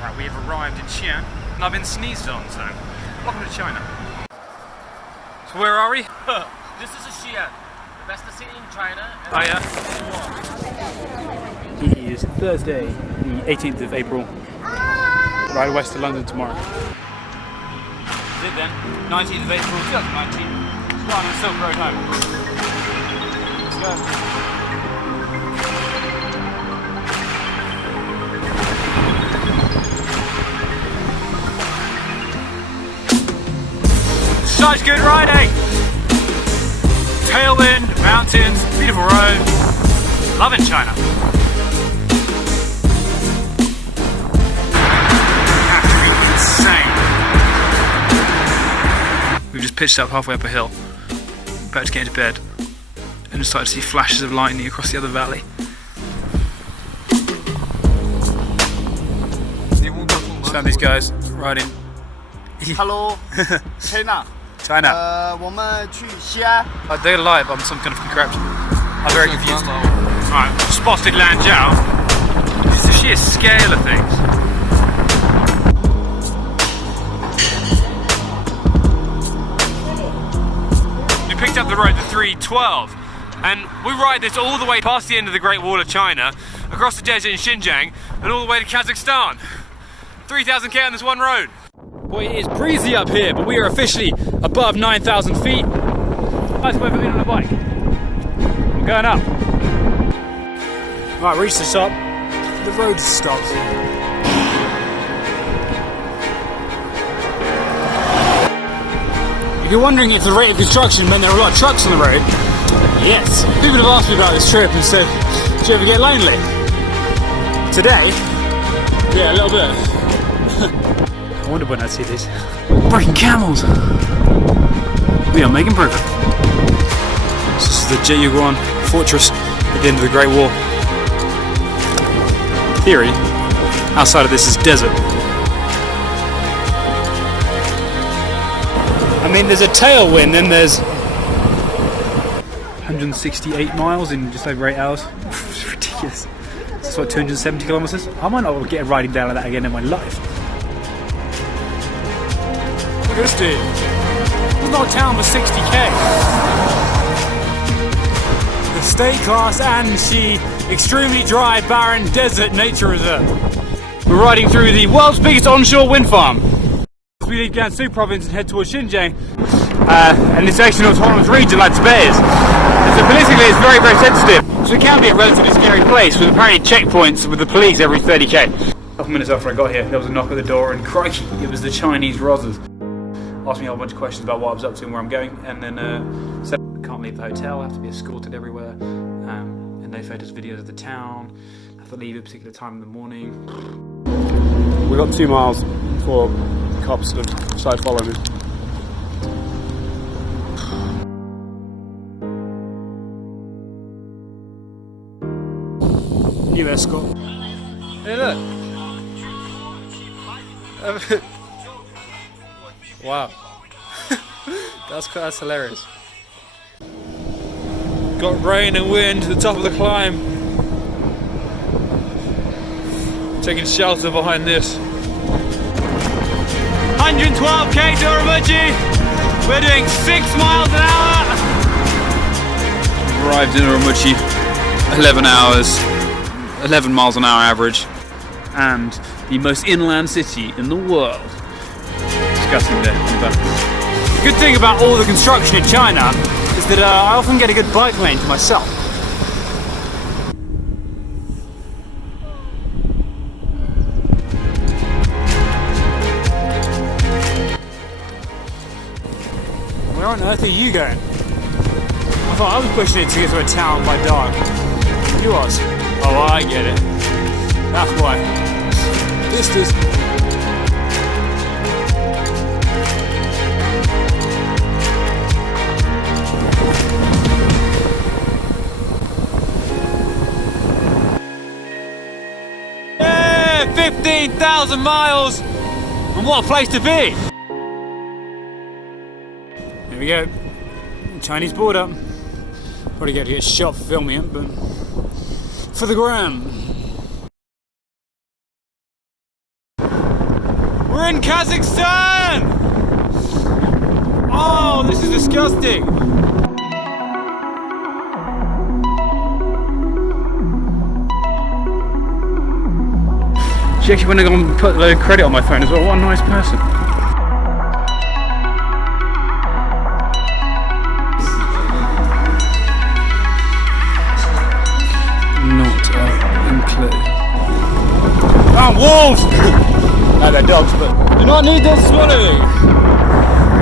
Right, we have arrived in Xi'an, and I've been sneezed on, so welcome to China. So where are we? This is Xi'an, the best city in China. Oh yeah. It is Thursday, the 18th of April. Ride west to London tomorrow. That's it then, 19th of April 2019. Starting on Silk Road home. Let's go. Such good riding! Tailwind, mountains, beautiful road. Loving China. Absolutely insane. We've just pitched up halfway up a hill, about to get into bed, and just started to see flashes of lightning across the other valley. Just found these guys riding. Hello, China. China. 我们去西安。 They're alive on some kind of contraption. I'm very confused. Right, spotted Lanzhou. It's the sheer scale of things. We picked up the road to 312, and we ride this all the way past the end of the Great Wall of China, across the desert in Xinjiang, and all the way to Kazakhstan. 3,000 on this one road. Boy, it is breezy up here, but we are officially above 9,000 feet. Nice way for being on a bike. I'm going up. Right, reached the top. The road has stopped. If you're wondering if the rate of construction meant there were a lot of trucks on the road, yes. People have asked me about this trip and said, do you ever get lonely? Today? Yeah, a little bit. I wonder when I'd see this. Breaking camels! We are making progress. This is the Xinjiang fortress at the end of the Great Wall. In theory, outside of this is desert. I mean, there's a tailwind and there's 168 miles in just over 8 hours. It's ridiculous. That's what, 270 kilometers? I might not get riding down like that again in my life. Look at this dude. There's no town for 60k. The State Class Anxi Extremely Dry Barren Desert Nature Reserve. We're riding through the world's biggest onshore wind farm. We leave Gansu province and head towards Xinjiang, and this actually an autonomous region like Tibet is. And so politically it's very, very sensitive. So it can be a relatively scary place with apparently checkpoints with the police every 30k. A couple minutes after I got here, there was a knock at the door and crikey, it was the Chinese Rozzers. Asked me a whole bunch of questions about what I was up to and where I'm going, and then said I can't leave the hotel, I have to be escorted everywhere, and no photos, videos of the town, I have to leave at a particular time in the morning. We got 2 miles before the cops sort of started following me. New escort. Hey look! Wow. That's hilarious. Got rain and wind to the top of the climb. Taking shelter behind this. 112k to Urumqi. We're doing 6 miles an hour. Arrived in Urumqi, 11 hours, 11 miles an hour average, and the most inland city in the world. Disgusting day. But the good thing about all the construction in China is that I often get a good bike lane to myself. Where on earth are you going? I thought I was pushing it to get to a town by dark. You was? Oh, I get it. That's why. This is. Yeah, 15,000 miles! And what a place to be! Here we go. Chinese border. Probably going to get shot for filming it, but for the gram. in Kazakhstan! Oh, this is disgusting! She actually went and put a load of credit on my phone as well. What a nice person. Not a clue. Oh, wolves! No, they're dogs, but do not need this swallowing.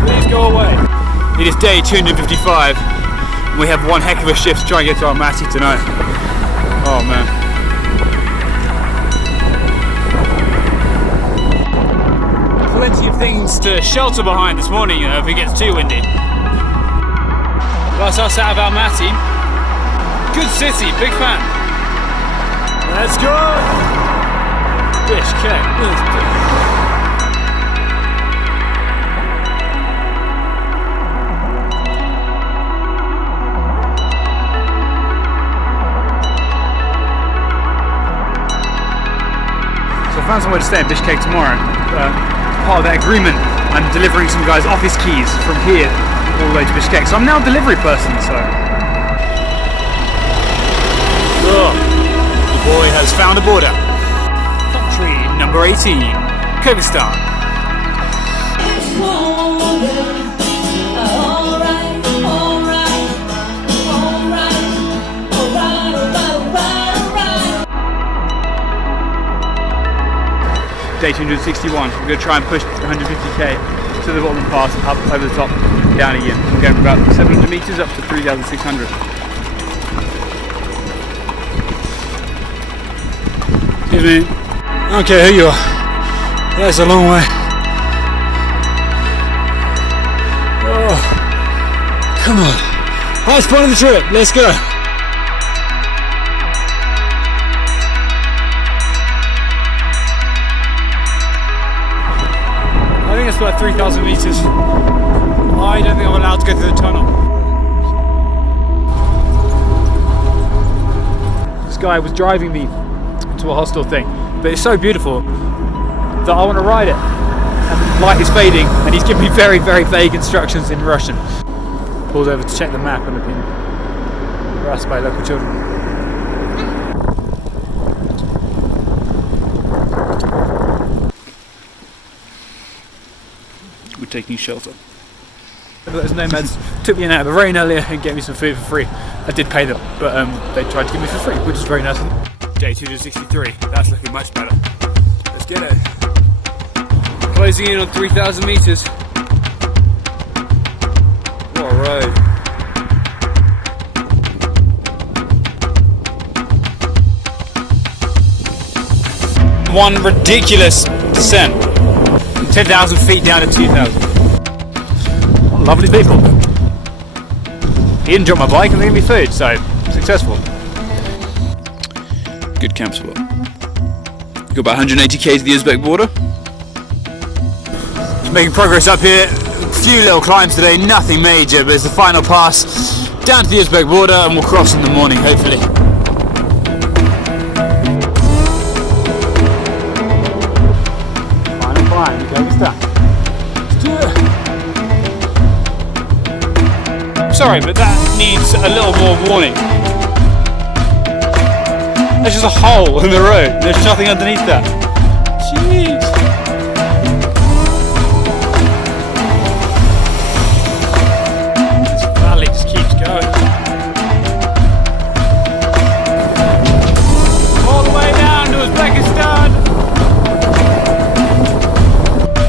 Please go away. It is day 255. And we have one heck of a shift to try and get to our Matty tonight. Oh man. Plenty of things to shelter behind this morning if it gets too windy. That's us out of our Matty. Good city, big fan. Let's go! Bishkek. So I found somewhere to stay in Bishkek tomorrow. Part of that agreement, I'm delivering some guys office keys from here all the way to Bishkek. So I'm now a delivery person, so. Oh, the boy has found a border. Country number 18, Kazakhstan. Day 261, we're going to try and push 150k to the bottom of the pass, up over the top, down again. We're going from about 700 meters up to 3,600. Excuse me. Okay, here you are. That's a long way. Oh, come on. Highest point of the trip, let's go. I think it's about 3,000 meters. I don't think I'm allowed to go through the tunnel. This guy was driving me to a hostel thing, but it's so beautiful that I want to ride it. And the light is fading, and he's giving me very, very vague instructions in Russian. Pulled over to check the map and have been harassed by local children. We're taking shelter. Those nomads took me in out of the rain earlier and gave me some food for free. I did pay them, but they tried to give me for free, which is very nice. Day 263, that's looking much better. Let's get it. Closing in on 3,000 meters. What a road. One ridiculous descent. 10,000 feet down to 2,000. Lovely people. He didn't drop my bike and they gave me food, so successful. Good camp spot. Got about 180k to the Uzbek border. Just making progress up here. A few little climbs today, nothing major, but it's the final pass down to the Uzbek border and we'll cross in the morning, hopefully. Final climb, Kazakhstan. Let's do it. Sorry, but that needs a little more warning. There's just a hole in the road. There's nothing underneath that. Jeez. This valley just keeps going. All the way down to Uzbekistan.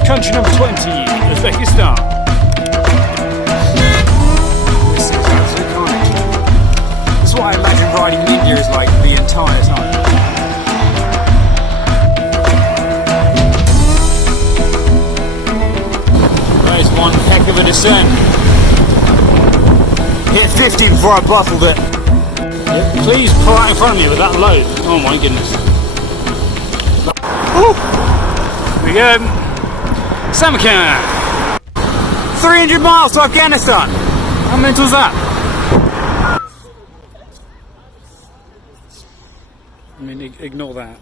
Country number 20, Uzbekistan. This is absolutely carnage. That's what I imagine riding in India is like the entire time. There's one heck of a descent. Hit 50 before I buffled it. Yep. Please pull out in front of me with that load. Oh my goodness. Woo. Here we go. Samarkand. 300 miles to Afghanistan. How mental is that? I mean, ignore that.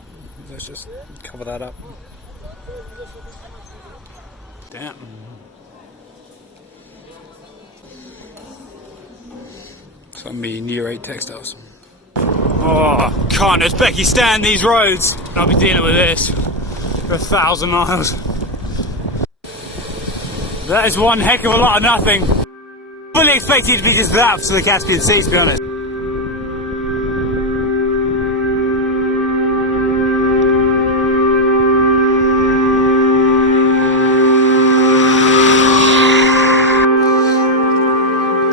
Let's just cover that up. Damn. It's like me, Near 8 textiles. Oh, can't Uzbekistan these roads! I'll be dealing with this for 1,000 miles. That is one heck of a lot of nothing. Fully expected to be just that to the Caspian Sea, to be honest.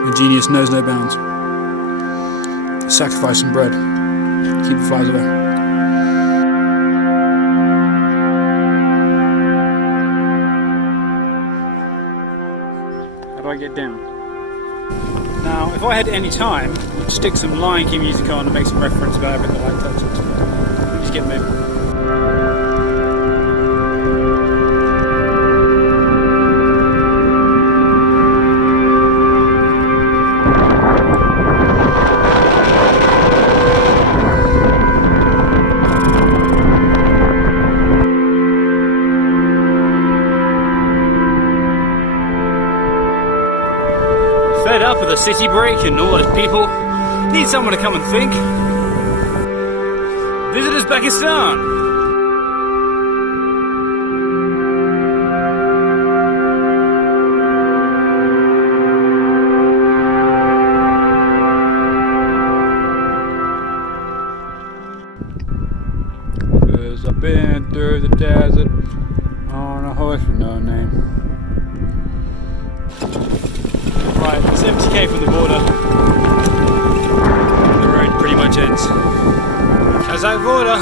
The genius knows no bounds. Sacrifice some bread. Keep the flies away. How do I get down? Now, if I had any time, I'd stick some Lion King music on and make some reference about everything I like touches. Let me just get moving. Fed up with the city break and all those people. Need someone to come and think. Visit Uzbekistan. Cause I've been through the desert on a horse with no name. Right, 70k from the border. The road pretty much ends. Kazakh border.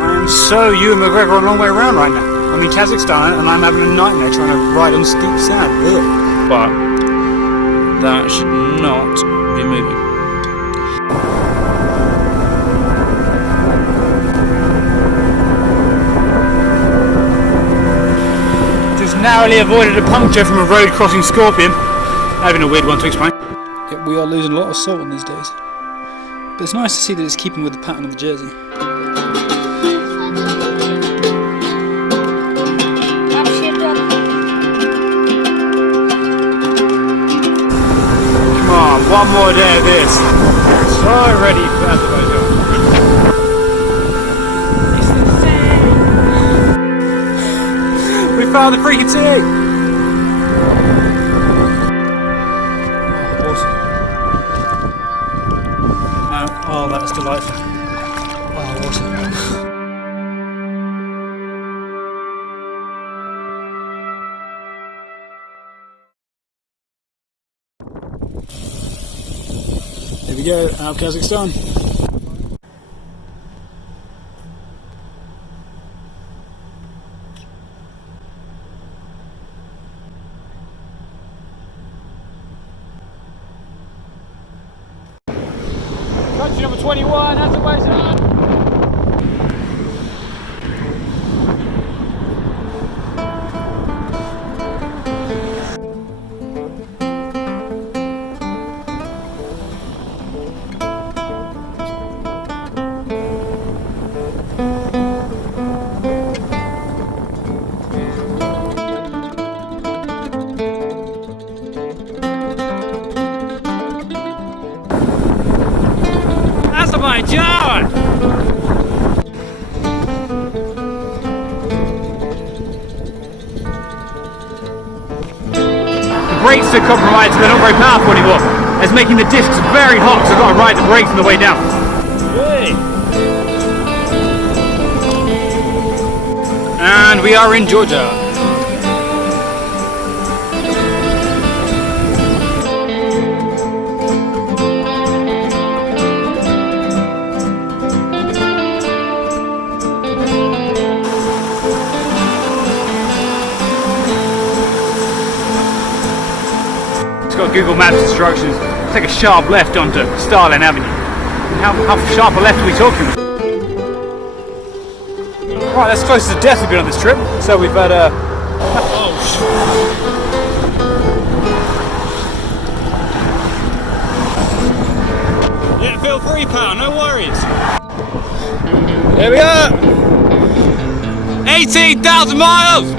I am so Ewan McGregor a long way around right now. I'm in Kazakhstan and I'm having a nightmare trying to ride on steep sand. Ugh. But that should not be moving. Narrowly avoided a puncture from a road crossing Scorpion. Having a weird one to explain. Yet we are losing a lot of salt on these days. But it's nice to see that it's keeping with the pattern of the jersey. Come on, one more day of this. So ready for Azerbaijan. We found the freaking sea! Oh, awesome. Oh, that's delightful. Oh, awesome. There we go, out of Kazakhstan. Country number 21, Azerbaijan. Azerbaijan! The brakes are compromised, so they're not very powerful anymore. It's making the discs very hot, so I've got to ride the brakes on the way down. Hey. And we are in Georgia. Google Maps instructions, take a sharp left onto Starland Avenue. How sharp a left are we talking? Right, that's close to death we've been on this trip. So we've had a... Oh, yeah, feel free, pal, no worries. Here we are! 18,000 miles!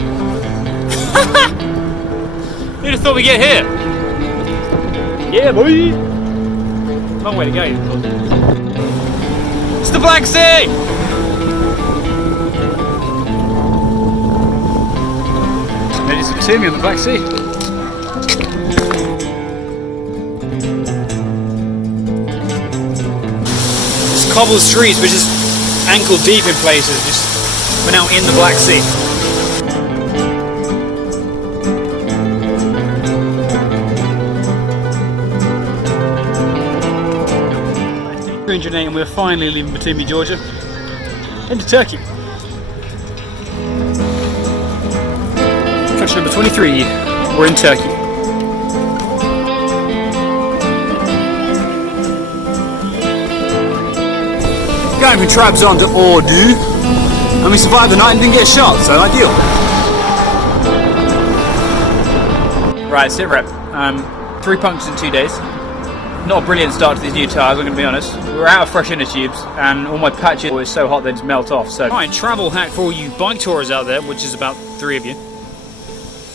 Who'd have thought we'd get here? Yeah, boy! Long way to go. It's the Black Sea! Maybe some Timmy on the Black Sea. It's cobbled streets, which is ankle deep in places. We're now in the Black Sea. And we're finally leaving Batumi, Georgia, into Turkey. Country number 23, we're in Turkey. Going from Trabzon to Ordu, and we survived the night and didn't get shot, so ideal. Right, sit rep. 3 punctures in 2 days. Not a brilliant start to these new tyres, I'm going to be honest. We're out of fresh inner tubes and all my patches are so hot they just melt off. So, right, travel hack for all you bike tourers out there, which is about 3 of you.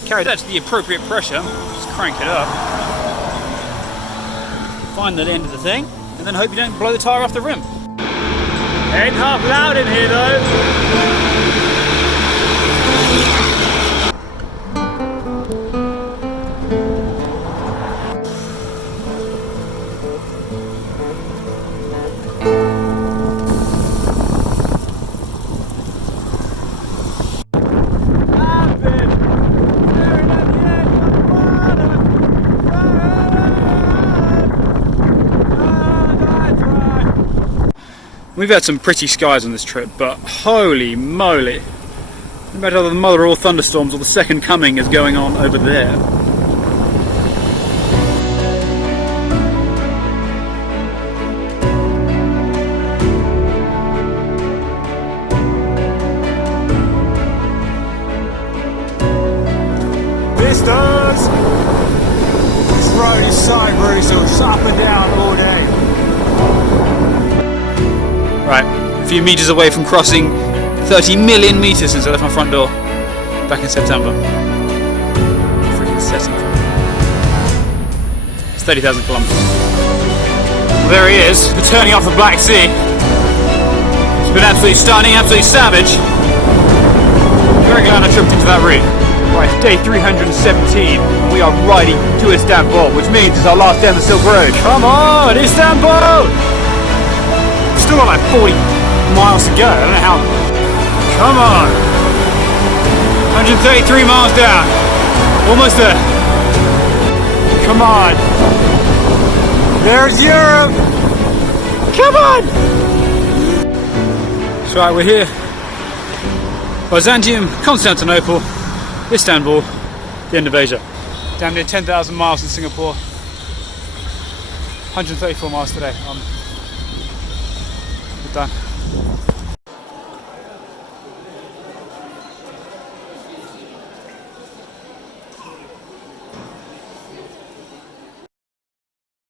Carry that to the appropriate pressure, just crank it up. Find the end of the thing, and then hope you don't blow the tyre off the rim. Ain't half loud in here though. We've had some pretty skies on this trip, but holy moly! No matter whether the mother of all thunderstorms or the second coming is going on over there. Vistas! This road is so brutal, just up and down all day. Right, a few meters away from crossing 30 million meters since I left my front door back in September. Freaking setting. It's 30,000 kilometers. Well, there he is, returning off the Black Sea. It's been absolutely stunning, absolutely savage. Very glad I tripped into that route. Right, day 317, and we are riding to Istanbul, which means it's our last day on the Silk Road. Come on, Istanbul! Still got like 40 miles to go, I don't know how. Come on! 133 miles down. Almost there. Come on! There's Europe! Come on! That's right, we're here. Byzantium, Constantinople, Istanbul, the end of Asia. Down near 10,000 miles in Singapore. 134 miles today. We're done.